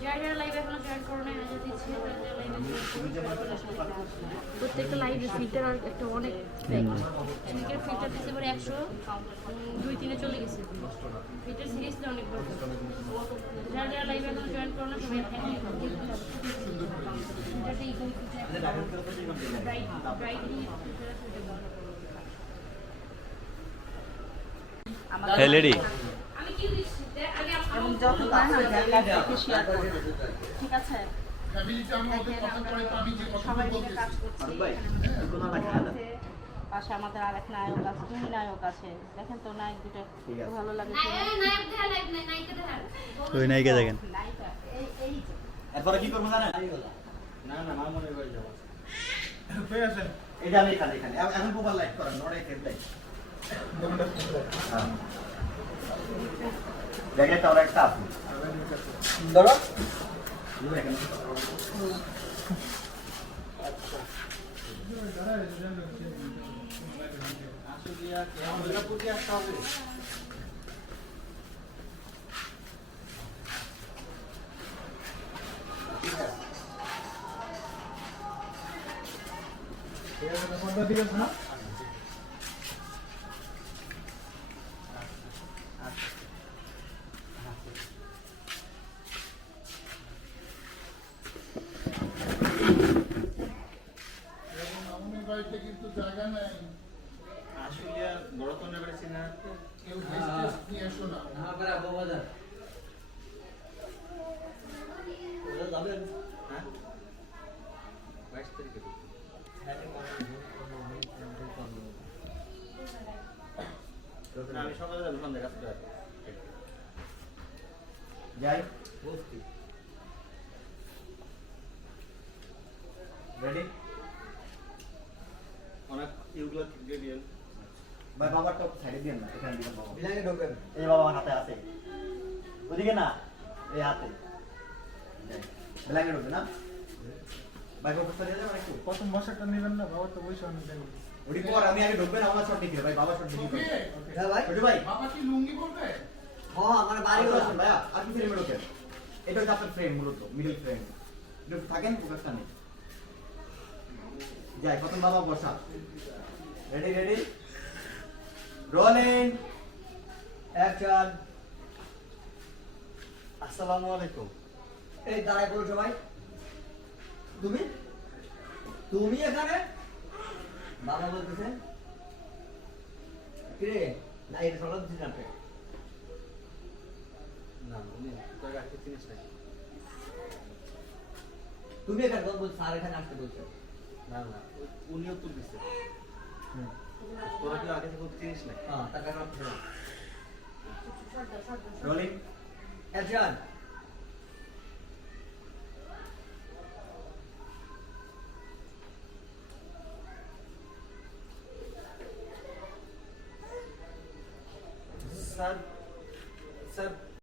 যারা যারা লাইভে এখনো জয়েন করো না হাজার দিচ্ছি প্রত্যেকটা লাইভে ফিল্টার একটা অনেক ফিল্টার ফিল্টার দিচ্ছে পরে 100 2-3 চলে গেছে ফিল্টার সিরিজটা অনেক বড় যারা যারা লাইভে এখনো জয়েন করো না সবাই ফিল্টারটা ইকো ব্রাইট হ্যাঁ লেডি আমি কি দিচ্ছি আগে এবং যত কাজ শেয়ার করবে ঠিক আছে সবাই মিলে কাজ করছি পাশে আমাদের আরেক নায়ক আছে দুই নায়ক আছে দেখেন তো নায়ক দুটো ভালো লাগে ওই নায়িকা দেখেন নায়িকা এই এরপরে কি করবো জানেন? না না মামুনের বাড়ি যাবো এটা আমি এখানে এখন প্রপার লাইট করেন নড়াই খেপ লাইট দেখে তো একটা আছে ধরো এখানে আসলে কি আমরা পুরো একটা হবে ঠিক আছে না কিন্তু জায়গা নাই আসলে বড় তো নেবে না কেউ নিয়ে এসো না হ্যাঁ বরাবর বাজার ওরা যাবেন হ্যাঁ 22 তারিখে আমি সকালে যাবো সন্ধ্যা কাছে যাই বসতি রেডি অনেক ইউগুলো দিয়ে দিন ভাই বাবারটা সাইডে দিন না এখানে দিন বাবা বিলাগে ঢোকেন এই বাবা হাতে আছে ওদিকে না এই হাতে ব্ল্যাঙ্কেট হবে না ভাই বাবা সাইডে যাবেন একটু প্রথম বসাটা নেবেন না বাবা তো বসে অনেক দেখবেন ওটি পর আমি আগে ঢুকবেন আমার শট দেখি ভাই বাবা শট দেখি হ্যাঁ ভাই ওটি ভাই বাবা কি লুঙ্গি পরবে হ্যাঁ আমার বাড়ি আরে ওরা আসুন ভাইয়া আর কি ফ্রেমে ঢোকেন এটা হচ্ছে আপনার ফ্রেম মূলত মিডল ফ্রেম একটু থাকেন ফোকাসটা নেই যাই প্রথম বাবা বসা রেডি রেডি রোলিং অ্যাকশন আসসালামু আলাইকুম এই দাঁড়ায় পড়ো সবাই তুমি তুমি এখানে বাবা বলতেছেন কিরে না এটা সকাল দিচ্ছি না না উনি তোর কাছে চিনিস না তুমি এখানে বলছো স্যার এখানে আসতে বলছো না না উনিও তো দিছে তোরা কি আগে থেকে চিনিস না হ্যাঁ টাকা নাও রোলিং অ্যাকশন স্যার